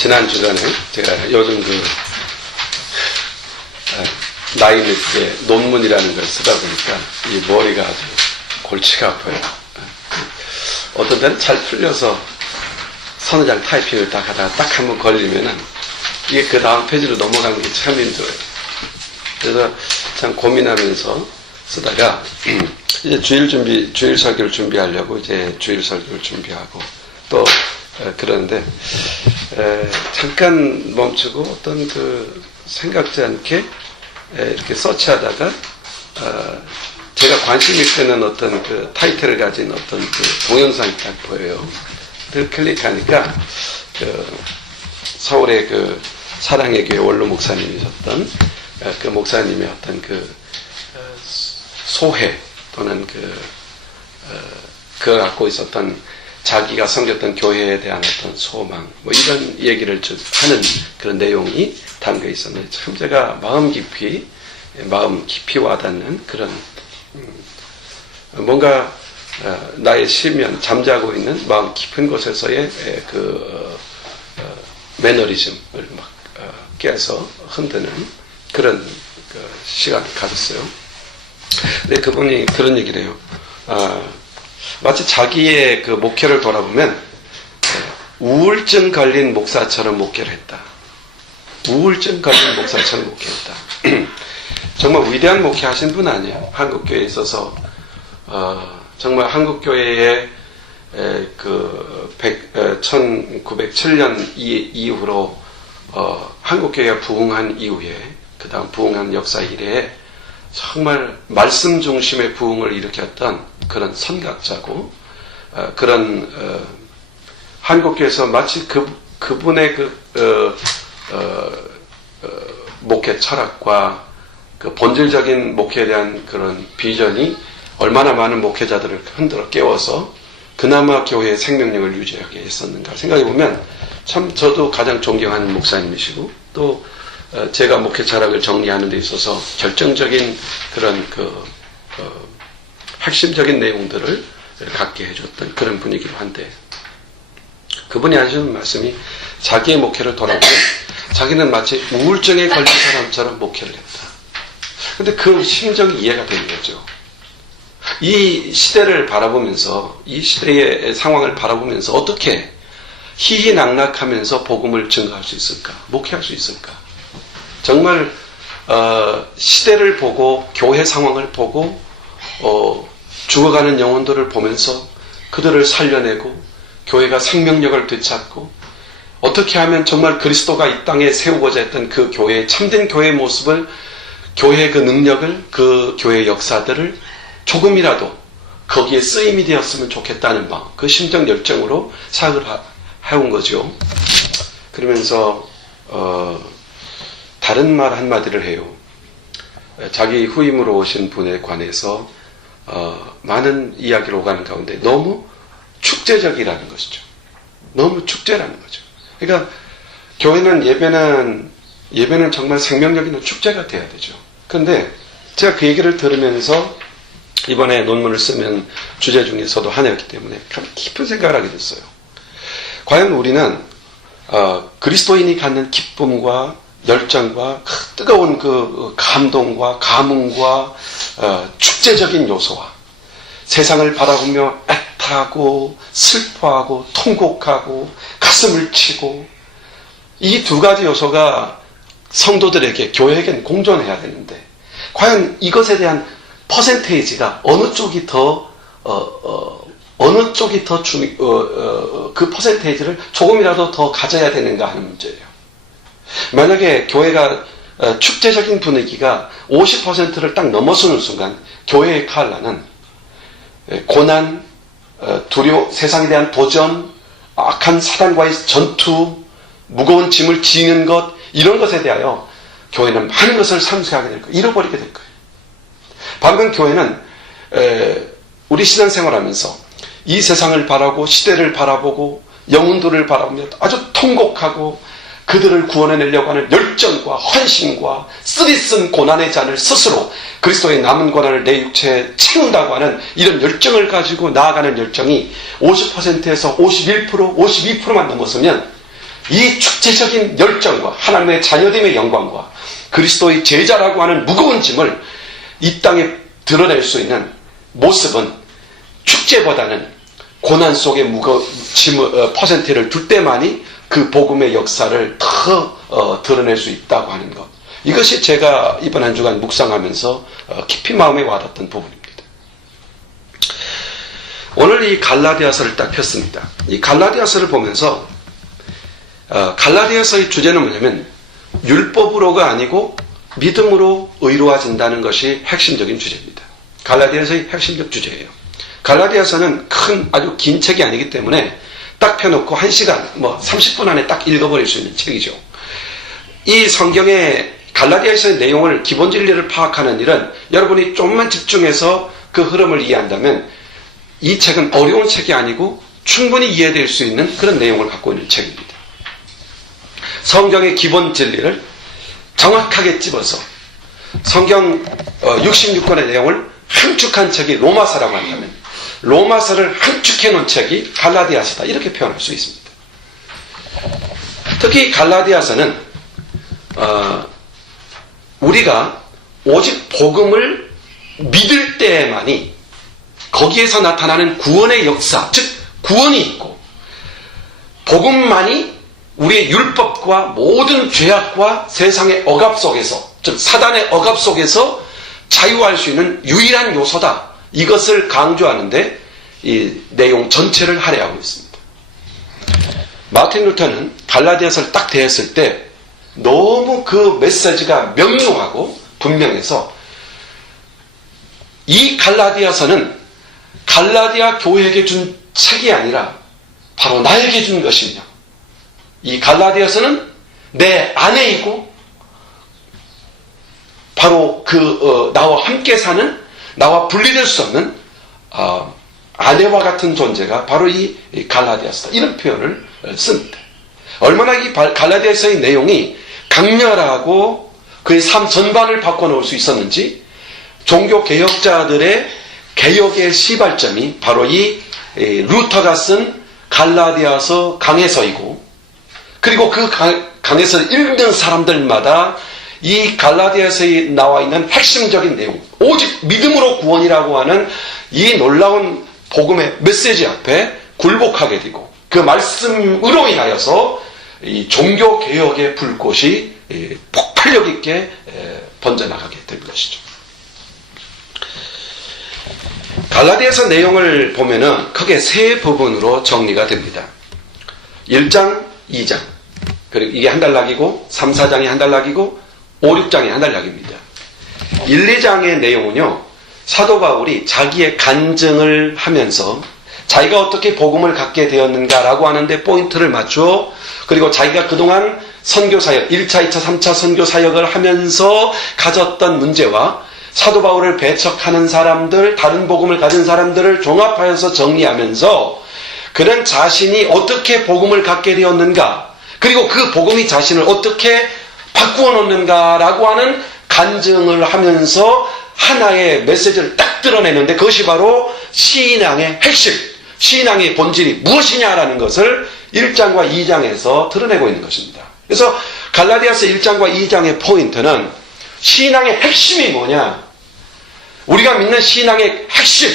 지난 주간에 제가 요즘 나이 늦게 논문이라는 걸 쓰다 보니까 이 머리가 아주 골치가 아파요. 어떤 때는 잘 풀려서 서너 장 타이핑을 딱 하다가 딱 한번 걸리면은 이게 그 다음 페이지로 넘어가는 게 참 힘들어요. 그래서 참 고민하면서 쓰다가 이제 주일 설교를 준비하려고 이제 주일 설교를 준비하고 또 그러는데 잠깐 멈추고 어떤 생각지 않게 이렇게 서치하다가 제가 관심이 있는 어떤 타이틀을 가진 어떤 동영상이 딱 보여요. 클릭하니까 서울의 사랑의 교회 원로 목사님이셨던 그 목사님의 어떤 소회 또는 그가 갖고 있었던 자기가 섬겼던 교회에 대한 어떤 소망 이런 얘기를 하는 그런 내용이 담겨 있었는데 참 제가 마음 깊이 와닿는 그런 뭔가 나의 시면 잠자고 있는 마음 깊은 곳에서의 매너리즘을 막 깨서 흔드는 그런 시간을 가졌어요. 근데 그분이 그런 얘기를 해요. 마치 자기의 목회를 돌아보면 우울증 걸린 목사처럼 목회를 했다. 우울증 걸린 목사처럼 목회했다. 정말 위대한 목회하신 분 아니에요. 한국교회에 있어서 정말 한국교회의 1907년 이후로 한국교회가 부흥한 이후에 그 다음 부흥한 역사 이래에 정말 말씀 중심의 부흥을 일으켰던 그런 선각자고 그런 한국교회에서 마치 그분의 목회 철학과 본질적인 목회에 대한 그런 비전이 얼마나 많은 목회자들을 흔들어 깨워서 그나마 교회의 생명력을 유지하게 했었는가 생각해보면 참 저도 가장 존경하는 목사님이시고 또 제가 목회 철학을 정리하는 데 있어서 결정적인 그런 핵심적인 내용들을 갖게 해줬던 그런 분이기도 한데 그분이 하시는 말씀이 자기의 목회를 돌아보면 자기는 마치 우울증에 걸린 사람처럼 목회를 했다. 근데 그 심정이 이해가 되는 거죠. 이 시대를 바라보면서 이 시대의 상황을 바라보면서 어떻게 희희낙낙하면서 복음을 증거할 수 있을까? 목회할 수 있을까? 정말 시대를 보고 교회 상황을 보고 죽어가는 영혼들을 보면서 그들을 살려내고 교회가 생명력을 되찾고 어떻게 하면 정말 그리스도가 이 땅에 세우고자 했던 그 교회의 참된 교회의 모습을 교회의 그 능력을 그 교회의 역사들을 조금이라도 거기에 쓰임이 되었으면 좋겠다는 마음 그 심정 열정으로 사역을 해온 거죠. 그러면서 다른 말 한마디를 해요. 자기 후임으로 오신 분에 관해서 많은 이야기를 오가는 가운데 너무 축제적이라는 것이죠. 너무 축제라는 거죠. 그러니까 교회는 예배는 정말 생명력 있는 축제가 돼야 되죠. 그런데 제가 그 얘기를 들으면서 이번에 논문을 쓰면 주제 중에서도 하나였기 때문에 참 깊은 생각을 하게 됐어요. 과연 우리는 그리스도인이 갖는 기쁨과 열정과 뜨거운 감동과 감흥과 축제적인 요소와 세상을 바라보며 애타고 슬퍼하고 통곡하고 가슴을 치고 이 두 가지 요소가 성도들에게 교회에게는 공존해야 되는데 과연 이것에 대한 퍼센테이지가 어느 쪽이 더 그 퍼센테이지를 조금이라도 더 가져야 되는가 하는 문제예요. 만약에 교회가 축제적인 분위기가 50%를 딱 넘어서는 순간 교회의 칼라는 고난, 두려움, 세상에 대한 도전, 악한 사단과의 전투, 무거운 짐을 지는 것 이런 것에 대하여 교회는 많은 것을 상쇄하게 될 거예요. 잃어버리게 될 거예요. 반면 교회는 우리 신앙생활하면서 이 세상을 바라고 시대를 바라보고 영혼들을 바라보며 아주 통곡하고 그들을 구원해내려고 하는 열정과 헌신과 쓰리쓴 고난의 잔을 스스로 그리스도의 남은 고난을 내 육체에 채운다고 하는 이런 열정을 가지고 나아가는 열정이 50%에서 51%, 52%만 넘었으면 이 축제적인 열정과 하나님의 자녀됨의 영광과 그리스도의 제자라고 하는 무거운 짐을 이 땅에 드러낼 수 있는 모습은 축제보다는 고난 속에 퍼센트를 둘 때만이 그 복음의 역사를 더 드러낼 수 있다고 하는 것. 이것이 제가 이번 한 주간 묵상하면서 깊이 마음에 와닿던 부분입니다. 오늘 이 갈라디아서를 딱 폈습니다. 이 갈라디아서를 보면서 갈라디아서의 주제는 뭐냐면 율법으로가 아니고 믿음으로 의로워진다는 것이 핵심적인 주제입니다. 갈라디아서의 핵심적 주제예요. 갈라디아서는 큰 아주 긴 책이 아니기 때문에 딱 펴놓고 1시간 30분 안에 딱 읽어버릴 수 있는 책이죠. 이 성경의 갈라디아서의 내용을 기본 진리를 파악하는 일은 여러분이 조금만 집중해서 그 흐름을 이해한다면 이 책은 어려운 책이 아니고 충분히 이해될 수 있는 그런 내용을 갖고 있는 책입니다. 성경의 기본 진리를 정확하게 찝어서 성경 66권의 내용을 함축한 책이 로마서라고 한다면 로마서를 함축해 놓은 책이 갈라디아서다, 이렇게 표현할 수 있습니다. 특히 갈라디아서는 우리가 오직 복음을 믿을 때만이 거기에서 나타나는 구원의 역사, 즉 구원이 있고 복음만이 우리의 율법과 모든 죄악과 세상의 억압 속에서, 즉 사단의 억압 속에서 자유할 수 있는 유일한 요소다, 이것을 강조하는데 이 내용 전체를 할애하고 있습니다. 마틴 루터는 갈라디아서를 딱 대했을 때 너무 그 메시지가 명료하고 분명해서 이 갈라디아서는 갈라디아 교회에게 준 책이 아니라 바로 나에게 준 것이며, 이 갈라디아서는 내 아내이고 바로 나와 함께 사는, 나와 분리될 수 없는 아내와 같은 존재가 바로 이 갈라디아서다, 이런 표현을 씁니다. 얼마나 이 갈라디아서의 내용이 강렬하고 그의 삶 전반을 바꿔놓을 수 있었는지, 종교 개혁자들의 개혁의 시발점이 바로 이 루터가 쓴 갈라디아서 강해서이고, 그리고 그 강해서를 읽는 사람들마다 이 갈라디아서에 나와 있는 핵심적인 내용, 오직 믿음으로 구원이라고 하는 이 놀라운 복음의 메시지 앞에 굴복하게 되고, 그 말씀으로 인하여서 이 종교개혁의 불꽃이 폭발력 있게 번져나가게 될 것이죠. 갈라디아서 내용을 보면은 크게 세 부분으로 정리가 됩니다. 1장, 2장, 그리고 이게 한 단락이고 3, 4장이 한 단락이고 5, 6장이 한 단락입니다. 1, 2장의 내용은요, 사도 바울이 자기의 간증을 하면서 자기가 어떻게 복음을 갖게 되었는가라고 하는데 포인트를 맞추어, 그리고 자기가 그동안 선교사역, 1차, 2차, 3차 선교사역을 하면서 가졌던 문제와 사도 바울을 배척하는 사람들, 다른 복음을 가진 사람들을 종합하여서 정리하면서 그는 자신이 어떻게 복음을 갖게 되었는가, 그리고 그 복음이 자신을 어떻게 바꾸어 놓는가라고 하는 간증을 하면서 하나의 메시지를 딱 드러내는데, 그것이 바로 신앙의 핵심, 신앙의 본질이 무엇이냐라는 것을 1장과 2장에서 드러내고 있는 것입니다. 그래서 갈라디아서 1장과 2장의 포인트는 신앙의 핵심이 뭐냐, 우리가 믿는 신앙의 핵심,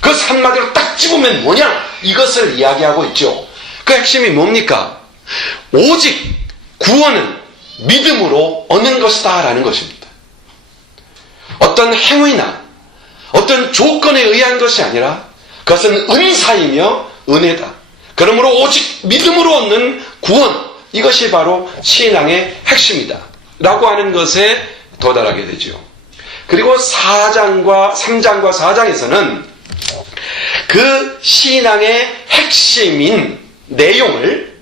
그 한마디로 딱 집으면 뭐냐, 이것을 이야기하고 있죠. 그 핵심이 뭡니까? 오직 구원은 믿음으로 얻는 것이다 라는 것입니다. 어떤 행위나 어떤 조건에 의한 것이 아니라 그것은 은사이며 은혜다. 그러므로 오직 믿음으로 얻는 구원, 이것이 바로 신앙의 핵심이다 라고 하는 것에 도달하게 되죠. 그리고 3장과 4장에서는 그 신앙의 핵심인 내용을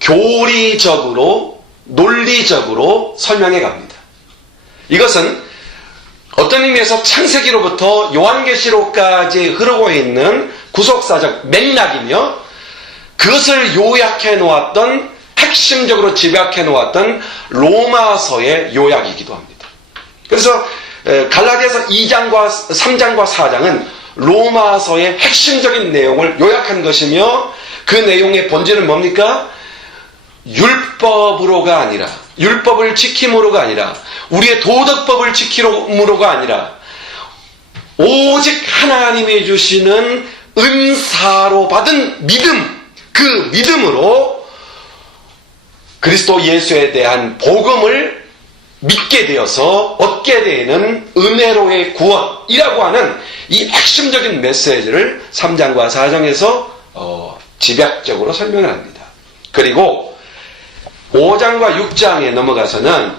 교리적으로, 논리적으로 설명해 갑니다. 이것은 어떤 의미에서 창세기로부터 요한계시록까지 흐르고 있는 구속사적 맥락이며, 그것을 요약해 놓았던, 핵심적으로 집약해 놓았던 로마서의 요약이기도 합니다. 그래서 갈라디아서 2장과 3장과 4장은 로마서의 핵심적인 내용을 요약한 것이며, 그 내용의 본질은 뭡니까? 율법으로가 아니라, 율법을 지킴으로가 아니라, 우리의 도덕법을 지킴으로가 아니라, 오직 하나님이 주시는 은사로 받은 믿음, 그 믿음으로 그리스도 예수에 대한 복음을 믿게 되어서 얻게 되는 은혜로의 구원이라고 하는 이 핵심적인 메시지를 3장과 4장에서 집약적으로 설명을 합니다. 그리고 5장과 6장에 넘어가서는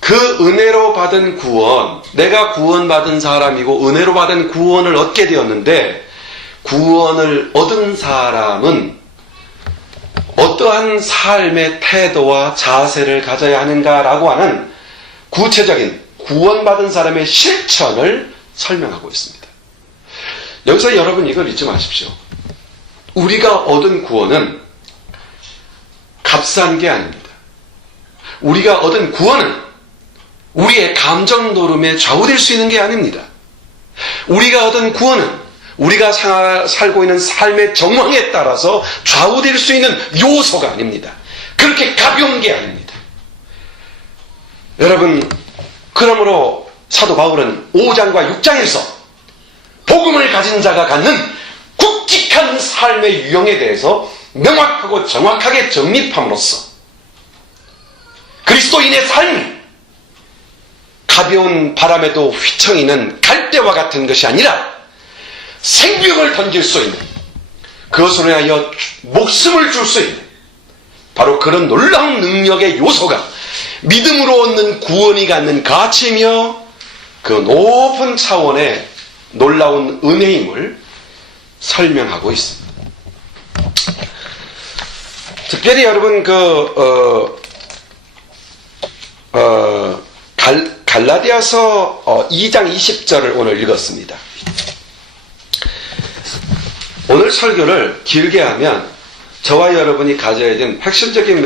그 은혜로 받은 구원, 내가 구원받은 사람이고 은혜로 받은 구원을 얻게 되었는데, 구원을 얻은 사람은 어떠한 삶의 태도와 자세를 가져야 하는가라고 하는 구체적인 구원받은 사람의 실천을 설명하고 있습니다. 여기서 여러분 이걸 잊지 마십시오. 우리가 얻은 구원은 값싼 게 아닙니다. 우리가 얻은 구원은 우리의 감정 노름에 좌우될 수 있는 게 아닙니다. 우리가 얻은 구원은 우리가 살고 있는 삶의 정황에 따라서 좌우될 수 있는 요소가 아닙니다. 그렇게 가벼운 게 아닙니다. 여러분, 그러므로 사도 바울은 5장과 6장에서 복음을 가진 자가 갖는 굵직한 삶의 유형에 대해서 명확하고 정확하게 정립함으로써 그리스도인의 삶이 가벼운 바람에도 휘청이는 갈대와 같은 것이 아니라 생명을 던질 수 있는, 그것으로 인하여 목숨을 줄 수 있는 바로 그런 놀라운 능력의 요소가 믿음으로 얻는 구원이 갖는 가치이며 그 높은 차원의 놀라운 은혜임을 설명하고 있습니다. 특별히 여러분 갈라디아서 2장 20절을 오늘 읽었습니다. 오늘 설교를 길게 하면 저와 여러분이 가져야 되는 핵심적인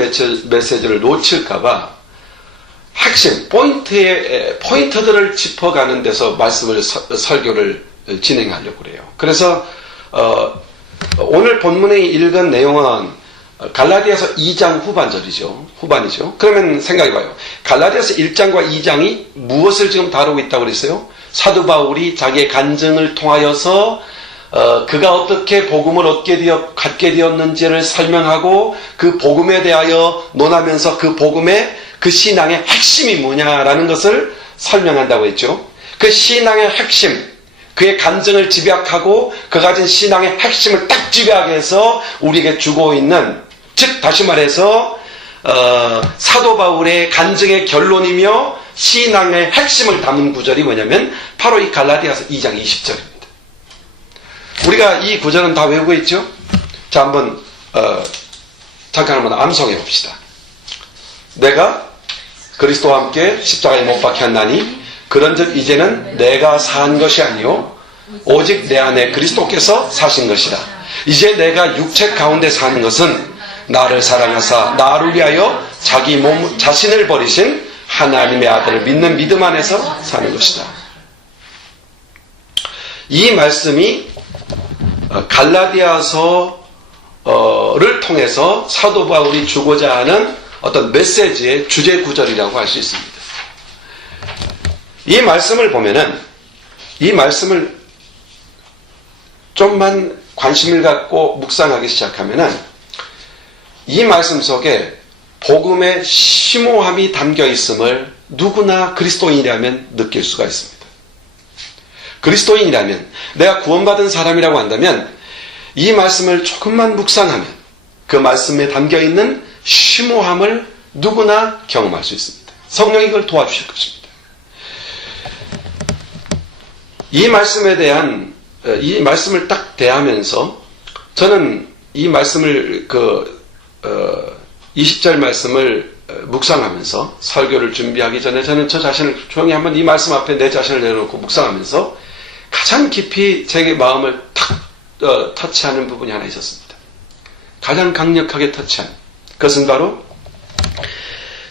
메시지를 놓칠까봐 핵심, 포인트들을 짚어가는 데서 설교를 진행하려고 그래요. 그래서 오늘 본문에 읽은 내용은 갈라디아서 2장 후반이죠. 그러면 생각해봐요. 갈라디아서 1장과 2장이 무엇을 지금 다루고 있다고 그랬어요? 사도 바울이 자기의 간증을 통하여서 그가 어떻게 복음을 갖게 되었는지를 설명하고 그 복음에 대하여 논하면서 그 복음의 그 신앙의 핵심이 뭐냐라는 것을 설명한다고 했죠. 그 신앙의 핵심, 그의 간증을 집약하고 그 가진 신앙의 핵심을 딱 집약해서 우리에게 주고 있는, 즉 다시 말해서 사도 바울의 간증의 결론이며 신앙의 핵심을 담은 구절이 뭐냐면 바로 이 갈라디아서 2장 20절입니다. 우리가 이 구절은 다 외우고 있죠? 자, 한번 잠깐 한번 암송해 봅시다. 내가 그리스도와 함께 십자가에 못 박혔나니 그런즉 이제는 내가 산 것이 아니요 오직 내 안에 그리스도께서 사신 것이라. 이제 내가 육체 가운데 사는 것은 나를 사랑하사 나를 위하여 자기 몸 자신을 버리신 하나님의 아들을 믿는 믿음 안에서 사는 것이다. 이 말씀이 갈라디아서를 통해서 사도 바울이 주고자 하는 어떤 메시지의 주제 구절이라고 할 수 있습니다. 이 말씀을 보면은, 이 말씀을 좀만 관심을 갖고 묵상하기 시작하면은 이 말씀 속에 복음의 심오함이 담겨 있음을 누구나 그리스도인이라면 느낄 수가 있습니다. 그리스도인이라면, 내가 구원받은 사람이라고 한다면 이 말씀을 조금만 묵상하면 그 말씀에 담겨 있는 심오함을 누구나 경험할 수 있습니다. 성령이 그걸 도와주실 것입니다. 이 말씀을 딱 대하면서 저는 이 말씀을 20절 말씀을 묵상하면서 설교를 준비하기 전에 저는 저 자신을 조용히 한번 이 말씀 앞에 내 자신을 내려놓고 묵상하면서 가장 깊이 제 마음을 탁 터치하는 부분이 하나 있었습니다. 가장 강력하게 터치한 그것은 바로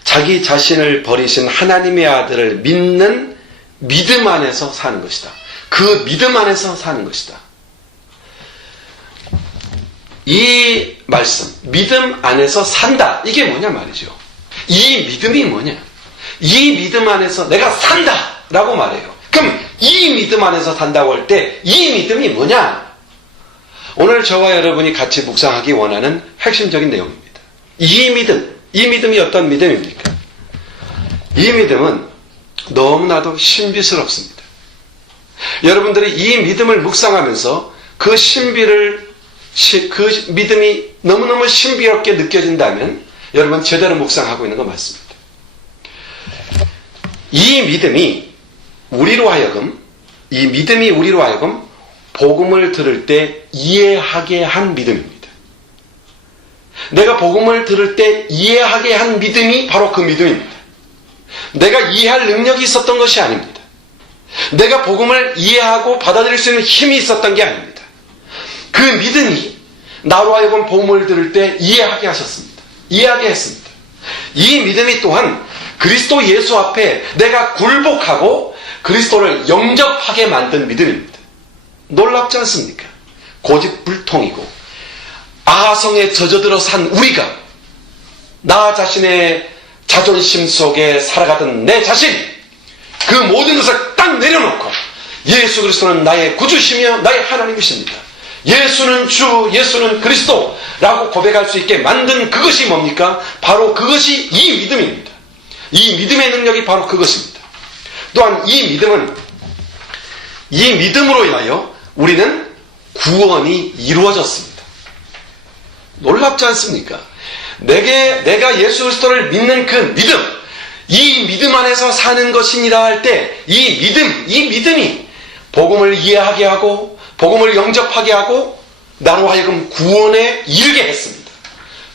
자기 자신을 버리신 하나님의 아들을 믿는 믿음 안에서 사는 것이다. 그 믿음 안에서 사는 것이다. 이 말씀, 믿음 안에서 산다. 이게 뭐냐 말이죠. 이 믿음이 뭐냐? 이 믿음 안에서 내가 산다 라고 말해요. 그럼 이 믿음 안에서 산다고 할 때 이 믿음이 뭐냐? 오늘 저와 여러분이 같이 묵상하기 원하는 핵심적인 내용입니다. 이 믿음이 어떤 믿음입니까? 이 믿음은 너무나도 신비스럽습니다. 여러분들이 이 믿음을 묵상하면서 그 그 믿음이 너무너무 신비롭게 느껴진다면 여러분 제대로 묵상하고 있는 거 맞습니다. 이 믿음이 우리로 하여금 복음을 들을 때 이해하게 한 믿음입니다. 내가 복음을 들을 때 이해하게 한 믿음이 바로 그 믿음입니다. 내가 이해할 능력이 있었던 것이 아닙니다. 내가 복음을 이해하고 받아들일 수 있는 힘이 있었던 게 아닙니다. 그 믿음이 나로 하여금 복음을 들을 때 이해하게 하셨습니다. 이해하게 했습니다. 이 믿음이 또한 그리스도 예수 앞에 내가 굴복하고 그리스도를 영접하게 만든 믿음입니다. 놀랍지 않습니까? 고집불통이고 아성에 젖어들어 산 우리가 나 자신의 자존심 속에 살아가던 내 자신, 그 모든 것을 딱 내려놓고 예수 그리스도는 나의 구주시며 나의 하나님이십니다. 예수는 주, 예수는 그리스도라고 고백할 수 있게 만든 그것이 뭡니까? 바로 그것이 이 믿음입니다. 이 믿음의 능력이 바로 그것입니다. 또한 이 믿음으로 인하여 우리는 구원이 이루어졌습니다. 놀랍지 않습니까? 내가 예수 그리스도를 믿는 그 믿음, 이 믿음 안에서 사는 것이니라 할 때 이 믿음이 복음을 이해하게 하고 복음을 영접하게 하고 나로 하여금 구원에 이르게 했습니다.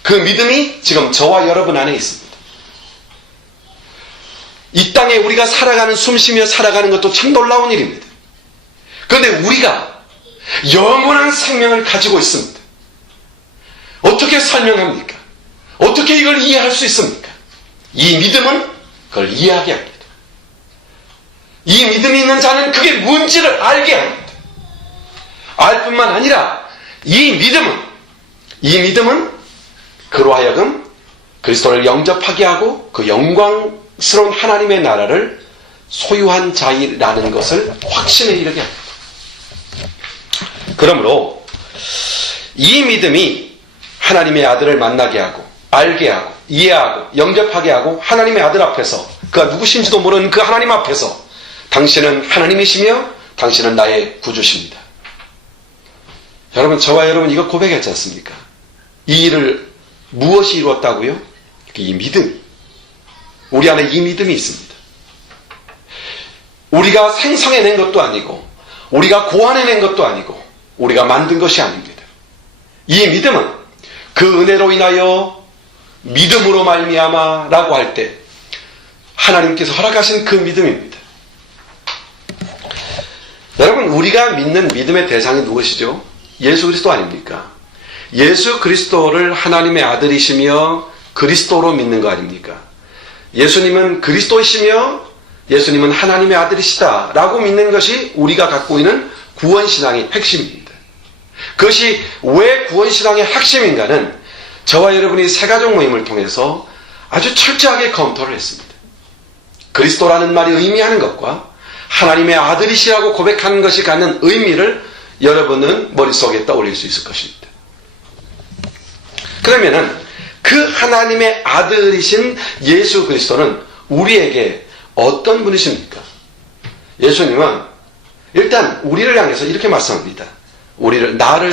그 믿음이 지금 저와 여러분 안에 있습니다. 이 땅에 우리가 살아가는, 숨쉬며 살아가는 것도 참 놀라운 일입니다. 그런데 우리가 영원한 생명을 가지고 있습니다. 어떻게 설명합니까? 어떻게 이걸 이해할 수 있습니까? 이 믿음은 그걸 이해하게 합니다. 이 믿음이 있는 자는 그게 뭔지를 알게 합니다. 알 뿐만 아니라 이 믿음은 그로 하여금 그리스도를 영접하게 하고 그 영광스러운 하나님의 나라를 소유한 자이라는 것을 확신에 이르게 합니다. 그러므로 이 믿음이 하나님의 아들을 만나게 하고 알게 하고 이해하고 영접하게 하고 하나님의 아들 앞에서, 그가 누구신지도 모르는 그 하나님 앞에서 당신은 하나님이시며 당신은 나의 구주십니다. 여러분, 저와 여러분 이거 고백했지 않습니까? 이 일을 무엇이 이루었다고요? 이 믿음. 우리 안에 이 믿음이 있습니다. 우리가 생성해낸 것도 아니고 우리가 고안해낸 것도 아니고 우리가 만든 것이 아닙니다. 이 믿음은 그 은혜로 인하여 믿음으로 말미암아 라고 할 때 하나님께서 허락하신 그 믿음입니다. 여러분, 우리가 믿는 믿음의 대상이 누구시죠? 예수 그리스도 아닙니까? 예수 그리스도를 하나님의 아들이시며 그리스도로 믿는 거 아닙니까? 예수님은 그리스도이시며 예수님은 하나님의 아들이시다 라고 믿는 것이 우리가 갖고 있는 구원신앙의 핵심입니다. 그것이 왜 구원신앙의 핵심인가는 저와 여러분이 세가족 모임을 통해서 아주 철저하게 검토를 했습니다. 그리스도라는 말이 의미하는 것과 하나님의 아들이시라고 고백하는 것이 갖는 의미를 여러분은 머릿속에 떠올릴 수 있을 것입니다. 그러면은 그 하나님의 아들이신 예수 그리스도는 우리에게 어떤 분이십니까? 예수님은 일단 우리를 향해서 이렇게 말씀합니다. 나를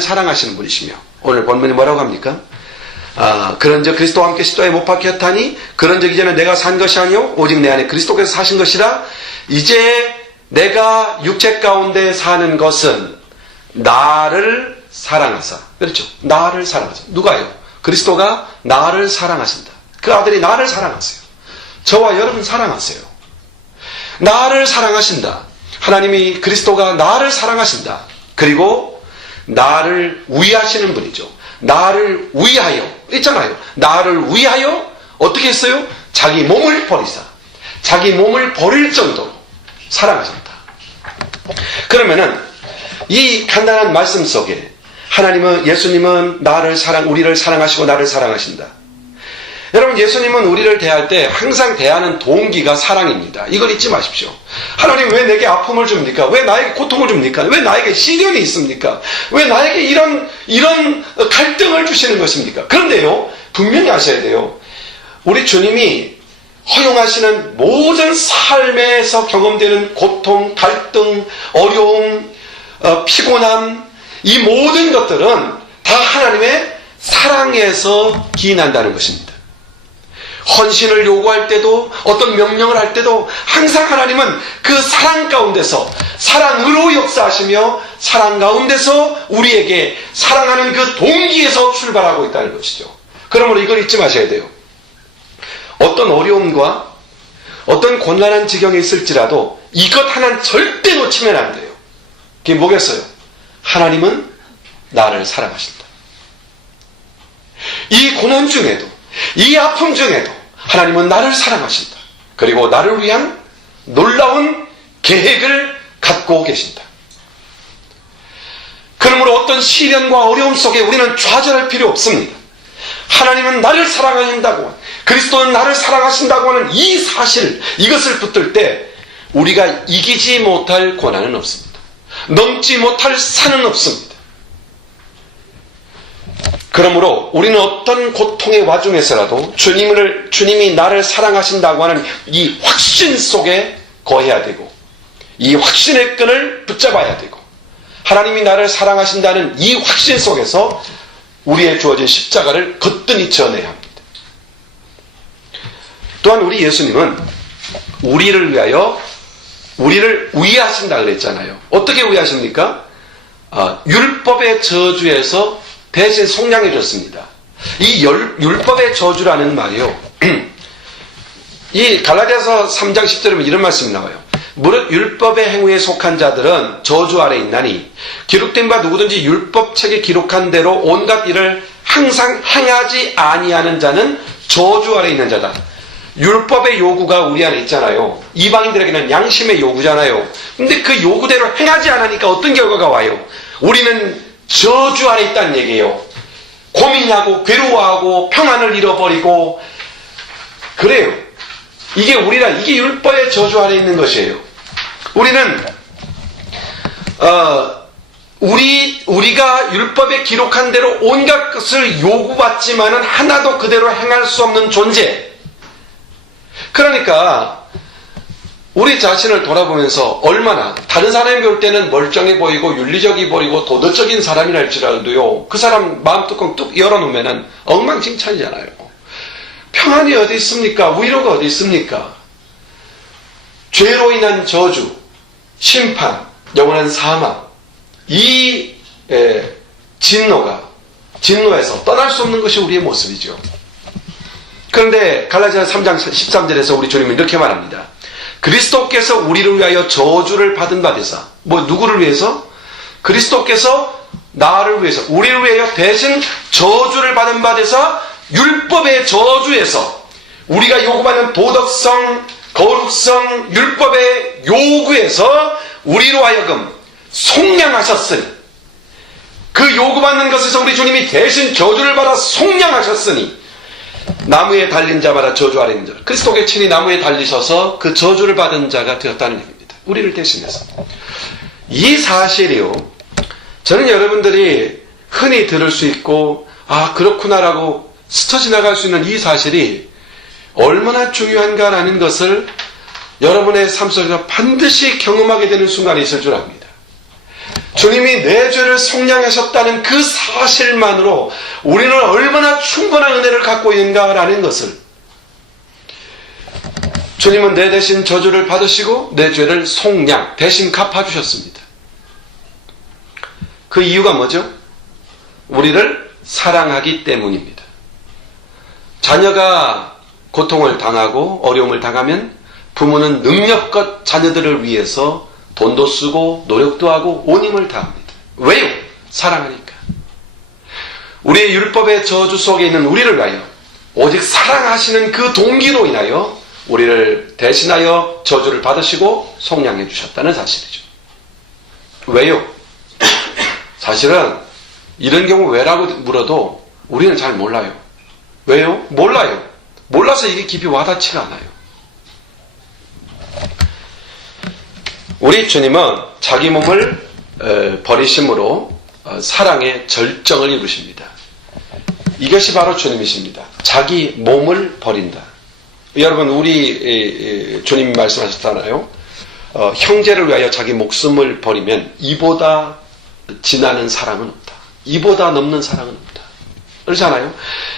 사랑하시는 분이시며 오늘 본문이 뭐라고 합니까? 그런즉 그리스도와 함께 십자가에 못 박혔다니 그런즉 이제는 내가 산 것이 아니요 오직 내 안에 그리스도께서 사신 것이라. 이제 내가 육체 가운데 사는 것은 나를 사랑하사. 그렇죠? 나를 사랑하사. 누가요? 그리스도가 나를 사랑하신다. 그 아들이 나를 사랑하세요. 저와 여러분 사랑하세요. 나를 사랑하신다. 하나님이 그리스도가 나를 사랑하신다. 그리고 나를 위하시는 분이죠. 나를 위하여 있잖아요. 나를 위하여 어떻게 했어요? 자기 몸을 버리사. 자기 몸을 버릴 정도로 사랑하셨다. 그러면은 이 간단한 말씀 속에 예수님은 우리를 사랑하시고 나를 사랑하신다. 여러분, 예수님은 우리를 대할 때 항상 대하는 동기가 사랑입니다. 이걸 잊지 마십시오. 하나님 왜 내게 아픔을 줍니까? 왜 나에게 고통을 줍니까? 왜 나에게 시련이 있습니까? 왜 나에게 이런 갈등을 주시는 것입니까? 그런데요, 분명히 아셔야 돼요. 우리 주님이 허용하시는 모든 삶에서 경험되는 고통, 갈등, 어려움, 피곤함, 이 모든 것들은 다 하나님의 사랑에서 기인한다는 것입니다. 헌신을 요구할 때도, 어떤 명령을 할 때도 항상 하나님은 그 사랑 가운데서 사랑으로 역사하시며 사랑 가운데서 우리에게 사랑하는 그 동기에서 출발하고 있다는 것이죠. 그러므로 이걸 잊지 마셔야 돼요. 어떤 어려움과 어떤 곤란한 지경에 있을지라도 이것 하나는 절대 놓치면 안 돼요. 그게 뭐겠어요? 하나님은 나를 사랑하신다. 이 고난 중에도, 이 아픔 중에도 하나님은 나를 사랑하신다. 그리고 나를 위한 놀라운 계획을 갖고 계신다. 그러므로 어떤 시련과 어려움 속에 우리는 좌절할 필요 없습니다. 하나님은 나를 사랑하신다고, 그리스도는 나를 사랑하신다고 하는 이 사실, 이것을 붙들 때 우리가 이기지 못할 고난은 없습니다. 넘지 못할 산은 없습니다. 그러므로 우리는 어떤 고통의 와중에서라도 주님이 나를 사랑하신다고 하는 이 확신 속에 거해야 되고, 이 확신의 끈을 붙잡아야 되고, 하나님이 나를 사랑하신다는 이 확신 속에서 우리의 주어진 십자가를 거뜬히 져내야 합니다. 또한 우리 예수님은 우리를 위하여 우리를 위하신다 그랬잖아요. 어떻게 위하십니까? 율법의 저주에서 대신 속량해 줬습니다. 이 율법의 저주라는 말이요, 이 갈라디아서 3장 10절에 보면 이런 말씀이 나와요. 무릇 율법의 행위에 속한 자들은 저주 아래 있나니 기록된 바 누구든지 율법책에 기록한 대로 온갖 일을 항상 행하지 아니하는 자는 저주 아래 있는 자다. 율법의 요구가 우리 안에 있잖아요. 이방인들에게는 양심의 요구잖아요. 근데 그 요구대로 행하지 않으니까 어떤 결과가 와요? 우리는 저주 아래 있다는 얘기예요. 고민하고 괴로워하고 평안을 잃어버리고 그래요. 이게 이게 율법의 저주 아래 있는 것이에요. 우리는 우리가 율법에 기록한 대로 온갖 것을 요구받지만은 하나도 그대로 행할 수 없는 존재. 그러니까 우리 자신을 돌아보면서 얼마나 다른 사람이 볼 때는 멀쩡해 보이고 윤리적이 보이고 도덕적인 사람이라 할지라도요, 그 사람 마음 뚜껑 뚝 열어놓으면은 엉망진창이잖아요. 평안이 어디 있습니까? 위로가 어디 있습니까? 죄로 인한 저주, 심판, 영원한 사망, 이 진노에서 떠날 수 없는 것이 우리의 모습이죠. 그런데 갈라디아 3장 13절에서 우리 주님은 이렇게 말합니다. 그리스도께서 우리를 위하여 저주를 받은 바 되사, 누구를 위해서? 그리스도께서 나를 위해서, 우리를 위하여 대신 저주를 받은 바 되사 율법의 저주에서 우리가 요구받는 도덕성, 거룩성, 율법의 요구에서 우리로 하여금 속량하셨으니, 그 요구받는 것에서 우리 주님이 대신 저주를 받아 속량하셨으니 나무에 달린 자마다 저주 아래 있는 자, 그리스도께 친히 나무에 달리셔서 그 저주를 받은 자가 되었다는 얘기입니다. 우리를 대신해서. 이 사실이요, 저는 여러분들이 흔히 들을 수 있고 그렇구나라고 스쳐 지나갈 수 있는 이 사실이 얼마나 중요한가라는 것을 여러분의 삶 속에서 반드시 경험하게 되는 순간이 있을 줄 압니다. 주님이 내 죄를 속량하셨다는 그 사실만으로 우리는 얼마나 충분한 은혜를 갖고 있는가라는 것을, 주님은 내 대신 저주를 받으시고 내 죄를 속량, 대신 갚아주셨습니다. 그 이유가 뭐죠? 우리를 사랑하기 때문입니다. 자녀가 고통을 당하고 어려움을 당하면 부모는 능력껏 자녀들을 위해서 돈도 쓰고 노력도 하고 온 힘을 다합니다. 왜요? 사랑하니까. 우리의 율법의 저주 속에 있는 우리를 위하여 오직 사랑하시는 그 동기로 인하여 우리를 대신하여 저주를 받으시고 속량해 주셨다는 사실이죠. 왜요? 사실은 이런 경우 왜라고 물어도 우리는 잘 몰라요. 왜요? 몰라요. 몰라서 이게 깊이 와닿지가 않아요. 우리 주님은 자기 몸을 버리심으로 사랑의 절정을 이루십니다. 이것이 바로 주님이십니다. 자기 몸을 버린다. 여러분, 우리 주님이 말씀하셨잖아요. 형제를 위하여 자기 목숨을 버리면 이보다 지나는 사랑은 없다. 이보다 넘는 사랑은 없다. 그렇잖아요.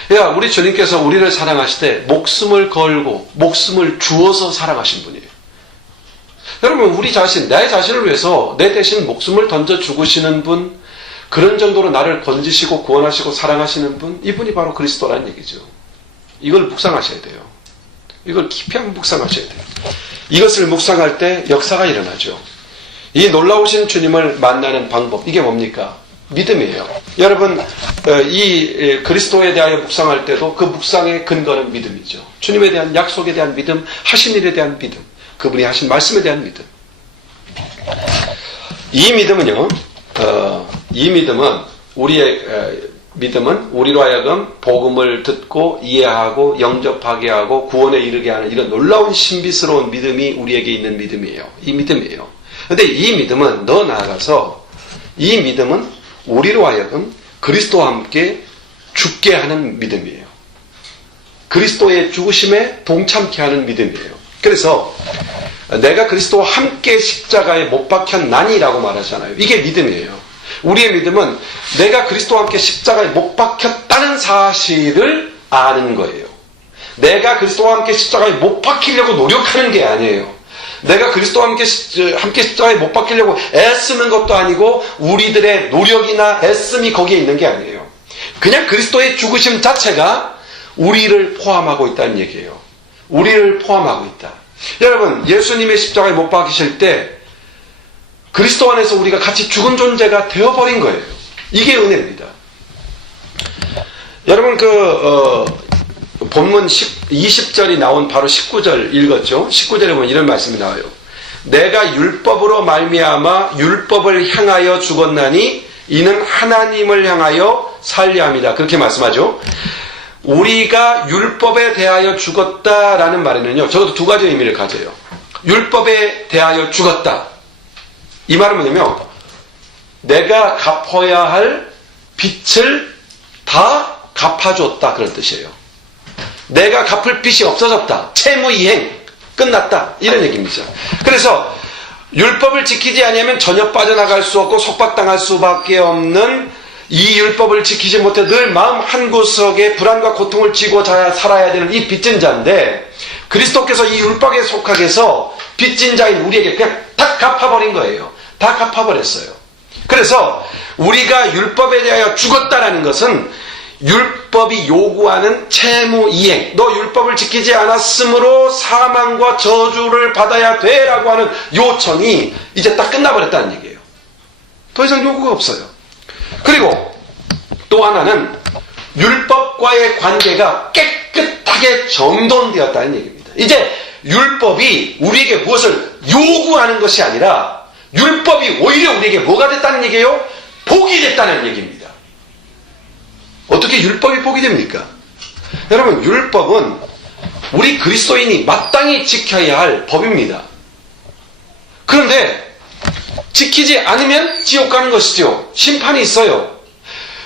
그러니까 우리 주님께서 우리를 사랑하실 때 목숨을 걸고 목숨을 주어서 사랑하신 분이에요. 여러분, 우리 자신, 내 자신을 위해서 내 대신 목숨을 던져 죽으시는 분, 그런 정도로 나를 건지시고 구원하시고 사랑하시는 분, 이분이 바로 그리스도라는 얘기죠. 이걸 묵상하셔야 돼요. 이걸 깊이 한번 묵상하셔야 돼요. 이것을 묵상할 때 역사가 일어나죠. 이 놀라우신 주님을 만나는 방법, 이게 뭡니까? 믿음이에요. 여러분, 이 그리스도에 대하여 묵상할 때도 그 묵상의 근거는 믿음이죠. 주님에 대한 약속에 대한 믿음, 하신 일에 대한 믿음, 그분이 하신 말씀에 대한 믿음. 이 믿음은 우리로 하여금 복음을 듣고 이해하고 영접하게 하고 구원에 이르게 하는 이런 놀라운 신비스러운 믿음이 우리에게 있는 믿음이에요. 이 믿음이에요. 근데 이 믿음은 더 나아가서 이 믿음은 우리로 하여금 그리스도와 함께 죽게 하는 믿음이에요. 그리스도의 죽으심에 동참케 하는 믿음이에요. 그래서 내가 그리스도와 함께 십자가에 못 박혔나니라고 말하잖아요. 이게 믿음이에요. 우리의 믿음은 내가 그리스도와 함께 십자가에 못 박혔다는 사실을 아는 거예요. 내가 그리스도와 함께 십자가에 못 박히려고 노력하는 게 아니에요. 내가 그리스도와 함께 십자가에 못 박히려고 애쓰는 것도 아니고 우리들의 노력이나 애씀이 거기에 있는 게 아니에요. 그냥 그리스도의 죽으심 자체가 우리를 포함하고 있다는 얘기예요. 우리를 포함하고 있다. 여러분, 예수님의 십자가에 못 박히실 때 그리스도 안에서 우리가 같이 죽은 존재가 되어버린 거예요. 이게 은혜입니다. 여러분, 본문 20절이 나온 바로 19절 읽었죠? 19절에 보면 이런 말씀이 나와요. 내가 율법으로 말미암아 율법을 향하여 죽었나니 이는 하나님을 향하여 살려 합니다. 그렇게 말씀하죠. 우리가 율법에 대하여 죽었다라는 말에는요, 적어도 두 가지 의미를 가져요. 율법에 대하여 죽었다. 이 말은 뭐냐면 내가 갚아야 할 빚을 다 갚아줬다, 그런 뜻이에요. 내가 갚을 빚이 없어졌다. 채무이행 끝났다, 이런 얘기입니다. 그래서 율법을 지키지 않으면 전혀 빠져나갈 수 없고 속박당할 수밖에 없는 이 율법을 지키지 못해 늘 마음 한구석에 불안과 고통을 지고 살아야 되는 이 빚진 자인데, 그리스도께서 이 율법에 속하게 해서 빚진 자인 우리에게 그냥 다 갚아버린 거예요. 다 갚아버렸어요. 그래서 우리가 율법에 대하여 죽었다라는 것은 율법이 요구하는 채무 이행, 너 율법을 지키지 않았으므로 사망과 저주를 받아야 돼라고 하는 요청이 이제 딱 끝나버렸다는 얘기예요. 더 이상 요구가 없어요. 그리고 또 하나는 율법과의 관계가 깨끗하게 정돈되었다는 얘기입니다. 이제 율법이 우리에게 무엇을 요구하는 것이 아니라 율법이 오히려 우리에게 뭐가 됐다는 얘기예요? 복이 됐다는 얘기입니다. 어떻게 율법이 복이 됩니까? 여러분, 율법은 우리 그리스도인이 마땅히 지켜야 할 법입니다. 그런데 지키지 않으면 지옥 가는 것이죠. 심판이 있어요.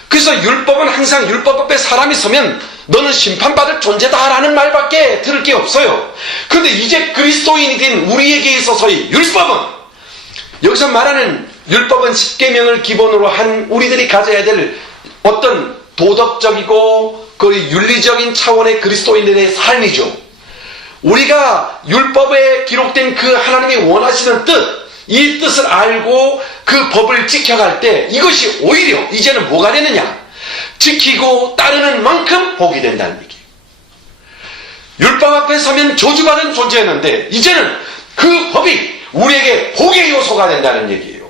그래서 율법은 항상 율법 앞에 사람이 서면 너는 심판받을 존재다라는 말밖에 들을 게 없어요. 그런데 이제 그리스도인이 된 우리에게 있어서의 율법은, 여기서 말하는 율법은 십계명을 기본으로 한 우리들이 가져야 될 어떤 도덕적이고 그 윤리적인 차원의 그리스도인들의 삶이죠. 우리가 율법에 기록된 그 하나님이 원하시는 뜻, 이 뜻을 알고 그 법을 지켜갈 때 이것이 오히려 이제는 뭐가 되느냐? 지키고 따르는 만큼 복이 된다는 얘기예요. 율법 앞에 서면 저주받은 존재였는데 이제는 그 법이 우리에게 복의 요소가 된다는 얘기예요.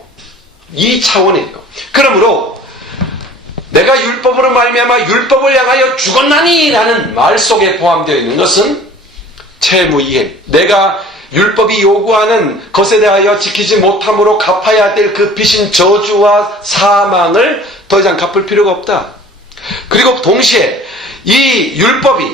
이 차원이에요. 그러므로 내가 율법으로 말미암아 율법을 향하여 죽었나니 라는 말 속에 포함되어 있는 것은 채무이행, 내가 율법이 요구하는 것에 대하여 지키지 못함으로 갚아야 될 그 빚인 저주와 사망을 더 이상 갚을 필요가 없다. 그리고 동시에 이 율법이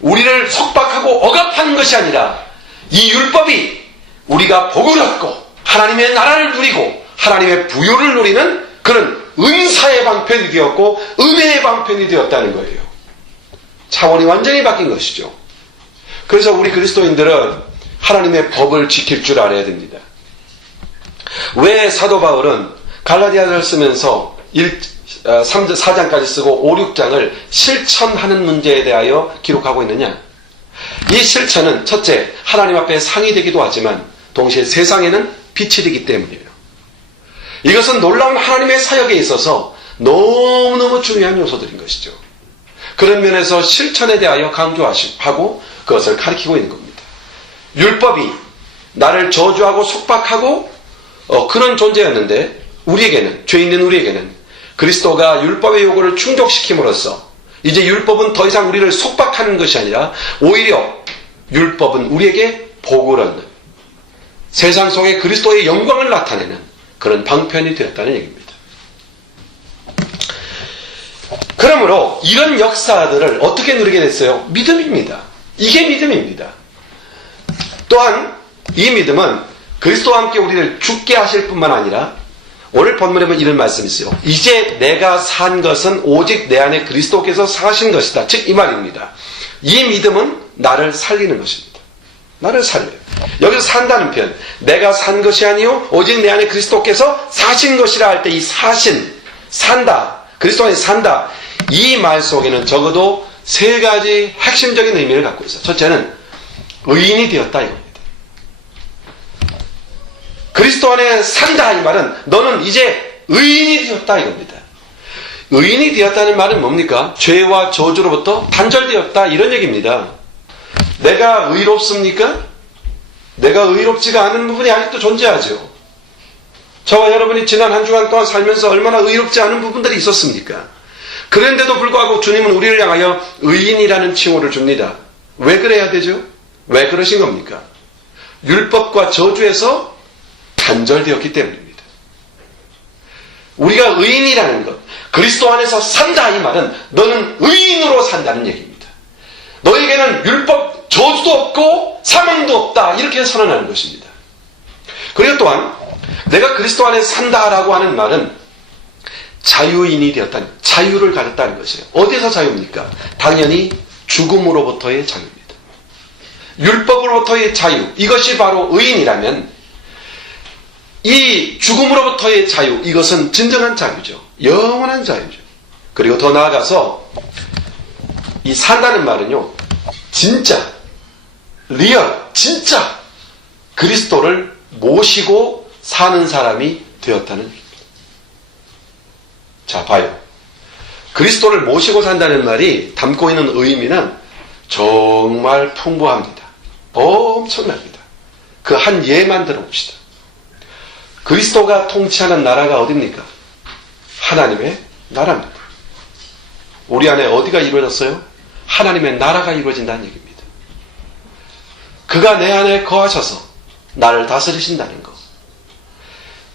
우리를 속박하고 억압하는 것이 아니라 이 율법이 우리가 복을 얻고 하나님의 나라를 누리고 하나님의 부유를 누리는 그런 은사의 방편이 되었고 은혜의 방편이 되었다는 거예요. 차원이 완전히 바뀐 것이죠. 그래서 우리 그리스도인들은 하나님의 법을 지킬 줄 알아야 됩니다. 왜 사도 바울은 갈라디아를 쓰면서 4장까지 쓰고 5, 6장을 실천하는 문제에 대하여 기록하고 있느냐? 이 실천은 첫째, 하나님 앞에 상이 되기도 하지만 동시에 세상에는 빛이 되기 때문이에요. 이것은 놀라운 하나님의 사역에 있어서 너무너무 중요한 요소들인 것이죠. 그런 면에서 실천에 대하여 강조하고 그것을 가리키고 있는 겁니다. 율법이 나를 저주하고 속박하고 그런 존재였는데 우리에게는, 죄 있는 우리에게는 그리스도가 율법의 요구를 충족시킴으로써 이제 율법은 더 이상 우리를 속박하는 것이 아니라 오히려 율법은 우리에게 복을 얻는, 세상 속에 그리스도의 영광을 나타내는 그런 방편이 되었다는 얘기입니다. 그러므로 이런 역사들을 어떻게 누리게 됐어요? 믿음입니다. 이게 믿음입니다. 또한 이 믿음은 그리스도와 함께 우리를 죽게 하실 뿐만 아니라 오늘 본문에 보면 이런 말씀이 있어요. 이제 내가 산 것은 오직 내 안에 그리스도께서 사신 것이다. 즉 이 말입니다. 이 믿음은 나를 살리는 것입니다. 나를 살려요. 여기서 산다는 표현, 내가 산 것이 아니요 오직 내 안에 그리스도께서 사신 것이라 할 때 이 사신, 산다, 그리스도 안에 산다, 이 말 속에는 적어도 세 가지 핵심적인 의미를 갖고 있어요. 첫째는 의인이 되었다 이겁니다. 그리스도 안에 산다 이 말은 너는 이제 의인이 되었다 이겁니다. 의인이 되었다는 말은 뭡니까? 죄와 저주로부터 단절되었다 이런 얘기입니다. 내가 의롭습니까? 내가 의롭지가 않은 부분이 아직도 존재하죠. 저와 여러분이 지난 한 주간 동안 살면서 얼마나 의롭지 않은 부분들이 있었습니까? 그런데도 불구하고 주님은 우리를 향하여 의인이라는 칭호를 줍니다. 왜 그래야 되죠? 왜 그러신 겁니까? 율법과 저주에서 단절되었기 때문입니다. 우리가 의인이라는 것, 그리스도 안에서 산다 이 말은 너는 의인으로 산다는 얘기입니다. 너에게는 율법 저주도 없고 사망도 없다 이렇게 선언하는 것입니다. 그리고 또한 내가 그리스도 안에 산다라고 하는 말은 자유인이 되었다는, 자유를 가졌다는 것이에요. 어디서 자유입니까? 당연히 죽음으로부터의 자유입니다. 율법으로부터의 자유, 이것이 바로 의인이라면 이 죽음으로부터의 자유, 이것은 진정한 자유죠. 영원한 자유죠. 그리고 더 나아가서 이 산다는 말은요, 진짜, 리얼, 진짜 그리스도를 모시고 사는 사람이 되었다는 얘기입니다. 자, 봐요. 그리스도를 모시고 산다는 말이 담고 있는 의미는 정말 풍부합니다. 엄청납니다. 그 한 예만 들어봅시다. 그리스도가 통치하는 나라가 어디입니까? 하나님의 나라입니다. 우리 안에 어디가 이루어졌어요? 하나님의 나라가 이루어진다는 얘기입니다. 그가 내 안에 거하셔서 나를 다스리신다는 것.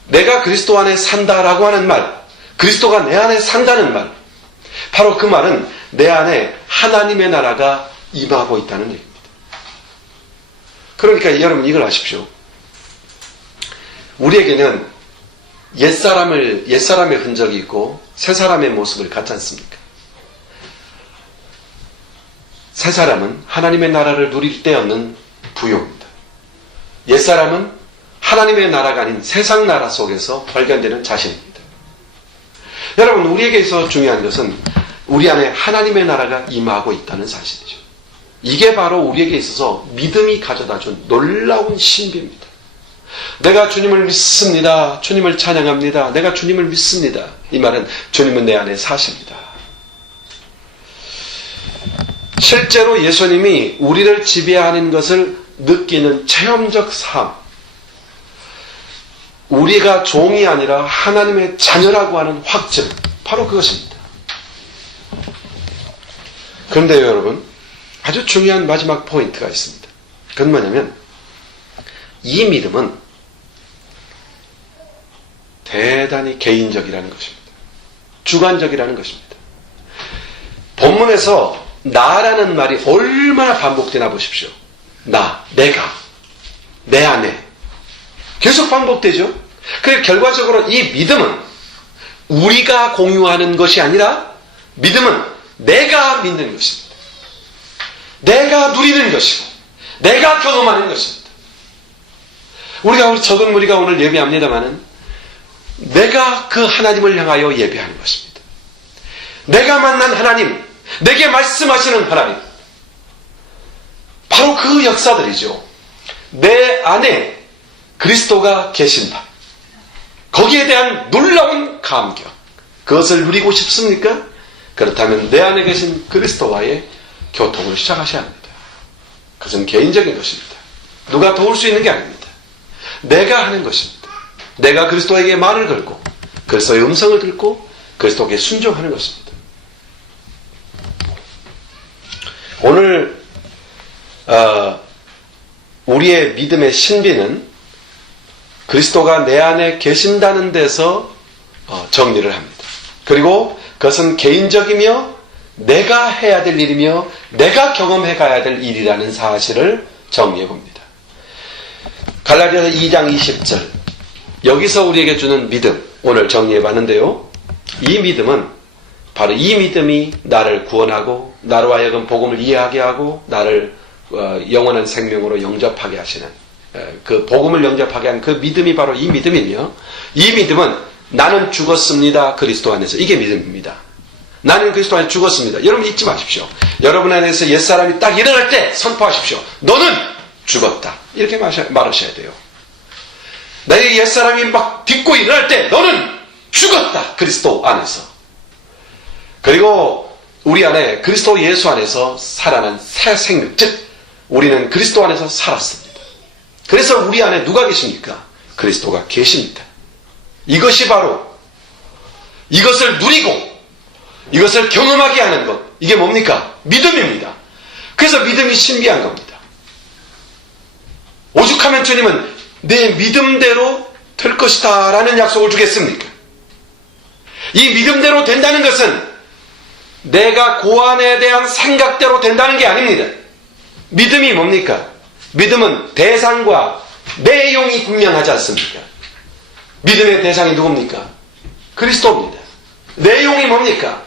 내가 그리스도 안에 산다라고 하는 말, 그리스도가 내 안에 산다는 말, 바로 그 말은 내 안에 하나님의 나라가 임하고 있다는 얘기입니다. 그러니까 여러분 이걸 아십시오. 우리에게는 옛사람의 흔적이 있고 새사람의 모습을 갖지 않습니까? 새사람은 하나님의 나라를 누릴 때 얻는 부요입니다. 옛사람은 하나님의 나라가 아닌 세상 나라 속에서 발견되는 자신입니다. 여러분, 우리에게 있어 중요한 것은 우리 안에 하나님의 나라가 임하고 있다는 사실이죠. 이게 바로 우리에게 있어서 믿음이 가져다준 놀라운 신비입니다. 내가 주님을 믿습니다. 주님을 찬양합니다. 내가 주님을 믿습니다. 이 말은 주님은 내 안에 사십니다. 실제로 예수님이 우리를 지배하는 것을 느끼는 체험적 삶, 우리가 종이 아니라 하나님의 자녀라고 하는 확증, 바로 그것입니다. 그런데요, 여러분, 아주 중요한 마지막 포인트가 있습니다. 그건 뭐냐면 이 믿음은 대단히 개인적이라는 것입니다. 주관적이라는 것입니다. 본문에서 나라는 말이 얼마나 반복되나 보십시오. 나, 내가, 내 안에 계속 반복되죠. 그래서 결과적으로 이 믿음은 우리가 공유하는 것이 아니라 믿음은 내가 믿는 것입니다. 내가 누리는 것이고 내가 경험하는 것입니다. 우리 적은 무리가 오늘 예배합니다마는 내가 그 하나님을 향하여 예배하는 것입니다. 내가 만난 하나님, 내게 말씀하시는 하나님, 바로 그 역사들이죠. 내 안에 그리스도가 계신다. 거기에 대한 놀라운 감격, 그것을 누리고 싶습니까? 그렇다면 내 안에 계신 그리스도와의 교통을 시작하셔야 합니다. 그것은 개인적인 것입니다. 누가 도울 수 있는 게 아닙니다. 내가 하는 것입니다. 내가 그리스도에게 말을 걸고 그리스도의 음성을 듣고 그리스도에게 순종하는 것입니다. 오늘 우리의 믿음의 신비는 그리스도가 내 안에 계신다는 데서 정리를 합니다. 그리고 그것은 개인적이며 내가 해야 될 일이며 내가 경험해 가야 될 일이라는 사실을 정리해 봅니다. 갈라디아서 2장 20절, 여기서 우리에게 주는 믿음, 오늘 정리해 봤는데요. 이 믿음은 바로 이 믿음이 나를 구원하고 나로 하여금 복음을 이해하게 하고 나를 영원한 생명으로 영접하게 하시는, 그 복음을 영접하게 하는 그 믿음이 바로 이 믿음이며, 이 믿음은 나는 죽었습니다, 그리스도 안에서. 이게 믿음입니다. 나는 그리스도 안에 죽었습니다. 여러분 잊지 마십시오. 여러분 안에서 옛사람이 딱 일어날 때 선포하십시오. 너는 죽었다. 이렇게 말하셔야 돼요. 나의 옛사람이 막 딛고 일어날 때 너는 죽었다. 그리스도 안에서. 그리고 우리 안에 그리스도 예수 안에서 살아난 새 생명, 즉 우리는 그리스도 안에서 살았습니다. 그래서 우리 안에 누가 계십니까? 그리스도가 계십니다. 이것이 바로 이것을 누리고 이것을 경험하게 하는 것, 이게 뭡니까? 믿음입니다. 그래서 믿음이 신비한 겁니다. 오죽하면 주님은 내 믿음대로 될 것이다 라는 약속을 주겠습니까? 이 믿음대로 된다는 것은 내가 고안에 대한 생각대로 된다는 게 아닙니다. 믿음이 뭡니까? 믿음은 대상과 내용이 분명하지 않습니까? 믿음의 대상이 누굽니까? 그리스도입니다. 내용이 뭡니까?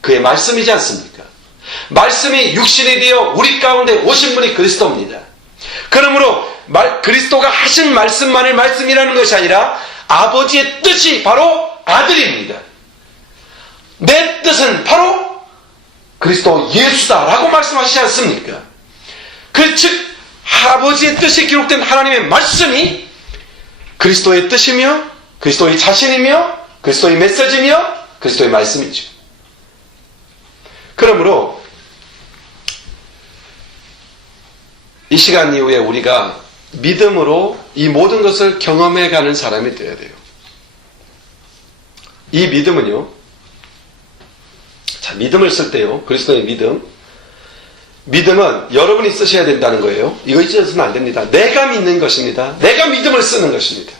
그의 말씀이지 않습니까? 말씀이 육신이 되어 우리 가운데 오신 분이 그리스도입니다. 그러므로 그리스도가 하신 말씀만을 말씀이라는 것이 아니라 아버지의 뜻이 바로 아들입니다. 내 뜻은 바로 그리스도 예수다라고 말씀하시지 않습니까? 즉 아버지의 뜻이 기록된 하나님의 말씀이 그리스도의 뜻이며 그리스도의 자신이며 그리스도의 메시지며 그리스도의 말씀이죠. 그러므로 이 시간 이후에 우리가 믿음으로 이 모든 것을 경험해가는 사람이 되어야 돼요. 이 믿음은요, 자, 믿음을 쓸 때요, 그리스도의 믿음은 여러분이 쓰셔야 된다는 거예요. 이거 잊어서는 안 됩니다. 내가 믿는 것입니다. 내가 믿음을 쓰는 것입니다.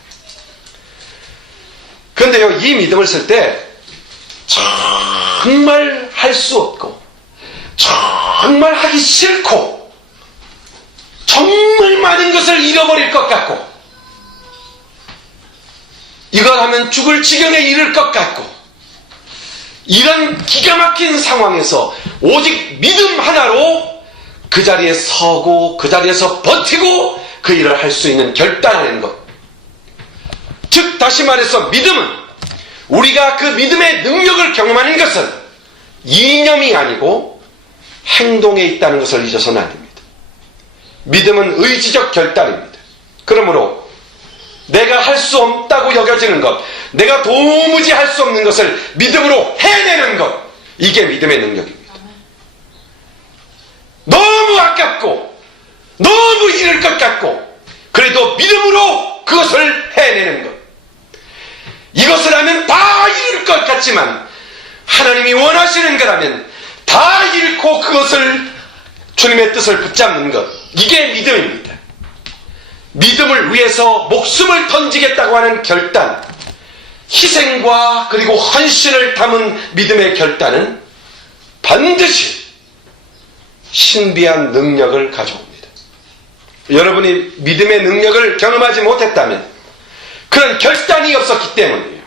그런데요, 이 믿음을 쓸 때 정말 할 수 없고 정말 하기 싫고 정말 많은 것을 잃어버릴 것 같고 이걸 하면 죽을 지경에 이를 것 같고 이런 기가 막힌 상황에서 오직 믿음 하나로 그 자리에 서고 그 자리에서 버티고 그 일을 할 수 있는 결단하는 것, 즉 다시 말해서 믿음은 우리가 그 믿음의 능력을 경험하는 것은 이념이 아니고 행동에 있다는 것을 잊어서는 안 됩니다. 믿음은 의지적 결단입니다. 그러므로 내가 할 수 없다고 여겨지는 것, 내가 도무지 할 수 없는 것을 믿음으로 해내는 것, 이게 믿음의 능력입니다. 너무 아깝고 너무 잃을 것 같고 그래도 믿음으로 그것을 해내는 것, 이것을 하면 다 잃을 것 같지만 하나님이 원하시는 거라면 다 잃고 그것을 주님의 뜻을 붙잡는 것, 이게 믿음입니다. 믿음을 위해서 목숨을 던지겠다고 하는 결단, 희생과 그리고 헌신을 담은 믿음의 결단은 반드시 신비한 능력을 가져옵니다. 여러분이 믿음의 능력을 경험하지 못했다면 그런 결단이 없었기 때문이에요.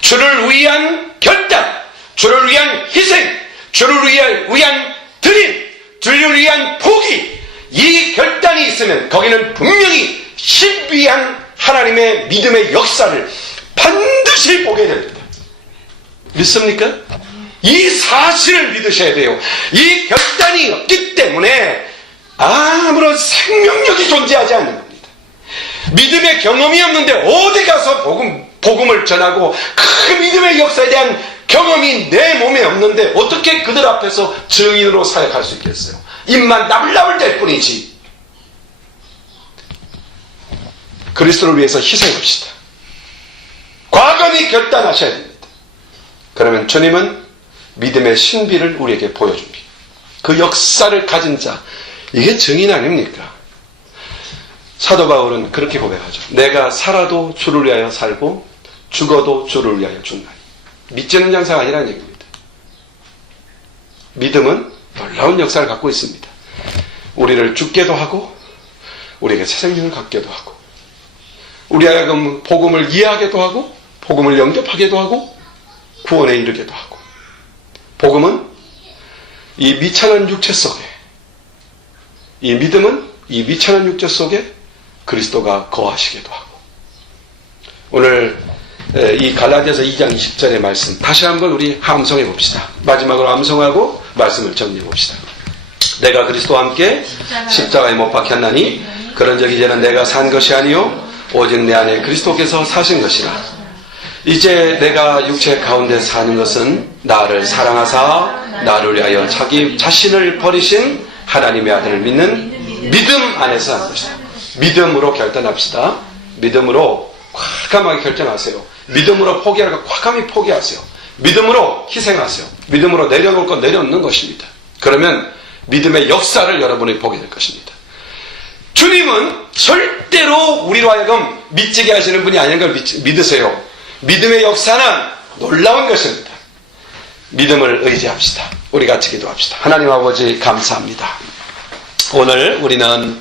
주를 위한 결단, 주를 위한 희생, 주를 위한 드림, 주를 위한 포기, 이 결단이 있으면 거기는 분명히 신비한 하나님의 믿음의 역사를 반드시 보게 됩니다. 믿습니까? 이 사실을 믿으셔야 돼요. 이 결단이 없기 때문에 아무런 생명력이 존재하지 않는 겁니다. 믿음의 경험이 없는데 어디 가서 복음을 전하고 그 믿음의 역사에 대한 경험이 내 몸에 없는데 어떻게 그들 앞에서 증인으로 사역할 수 있겠어요? 입만 나불나불 될 뿐이지. 그리스도를 위해서 희생합시다. 과감히 결단하셔야 됩니다. 그러면 주님은 믿음의 신비를 우리에게 보여줍니다. 그 역사를 가진 자, 이게 증인 아닙니까? 사도 바울은 그렇게 고백하죠. 내가 살아도 주를 위하여 살고 죽어도 주를 위하여 죽나니. 믿지는 장사가 아니라는 얘기입니다. 믿음은 놀라운 역사를 갖고 있습니다. 우리를 죽게도 하고 우리에게 새 생명을 갖게도 하고 우리 하여금 복음을 이해하게도 하고 복음을 영접하게도 하고 구원에 이르게도 하고. 복음은 이 미천한 육체 속에, 이 믿음은 이 미천한 육체 속에 그리스도가 거하시기도 하고. 오늘 이 갈라디아서 2장 20절의 말씀 다시 한번 우리 함성해 봅시다. 마지막으로 함성하고 말씀을 정리해 봅시다. 내가 그리스도와 함께 십자가에 못 박혔나니 그런즉 이제는 내가 산 것이 아니요 오직 내 안에 그리스도께서 사신 것이라. 이제 내가 육체 가운데 사는 것은 나를 사랑하사 나를 위하여 자기 자신을 버리신 하나님의 아들을 믿는 믿음 안에서 하는 것이다. 믿음으로 결단합시다. 믿음으로 과감하게 결정하세요. 믿음으로 포기할 것 과감히 포기하세요. 믿음으로 희생하세요. 믿음으로 내려놓을 것 내려놓는 것입니다. 그러면 믿음의 역사를 여러분이 보게 될 것입니다. 주님은 절대로 우리로 하여금 미치게 하시는 분이 아닌 걸 믿으세요. 믿음의 역사는 놀라운 것입니다. 믿음을 의지합시다. 우리 같이 기도합시다. 하나님 아버지 감사합니다. 오늘 우리는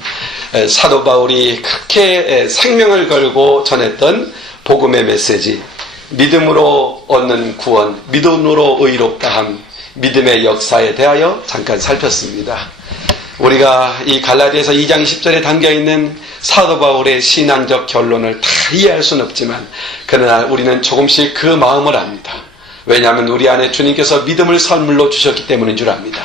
사도 바울이 그렇게 생명을 걸고 전했던 복음의 메시지, 믿음으로 얻는 구원, 믿음으로 의롭다함, 믿음의 역사에 대하여 잠깐 살폈습니다. 우리가 이 갈라디아서 2장 10절에 담겨있는 사도 바울의 신앙적 결론을 다 이해할 수는 없지만 그러나 우리는 조금씩 그 마음을 압니다. 왜냐하면 우리 안에 주님께서 믿음을 선물로 주셨기 때문인 줄 압니다.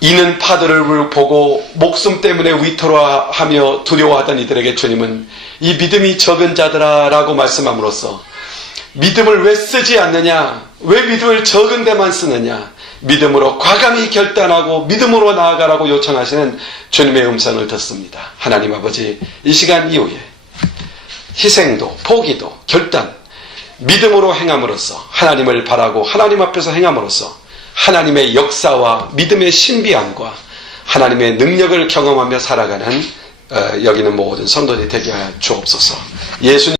이는 파도를 보고 목숨 때문에 위태로워하며 두려워하던 이들에게 주님은 이 믿음이 적은 자들아 라고 말씀함으로써 믿음을 왜 쓰지 않느냐, 왜 믿음을 적은 데만 쓰느냐, 믿음으로 과감히 결단하고 믿음으로 나아가라고 요청하시는 주님의 음성을 듣습니다. 하나님 아버지, 이 시간 이후에 희생도 포기도 결단, 믿음으로 행함으로써 하나님을 바라고 하나님 앞에서 행함으로써 하나님의 역사와 믿음의 신비함과 하나님의 능력을 경험하며 살아가는 여기는 모든 성도들이 되게 하여 주옵소서. 예수님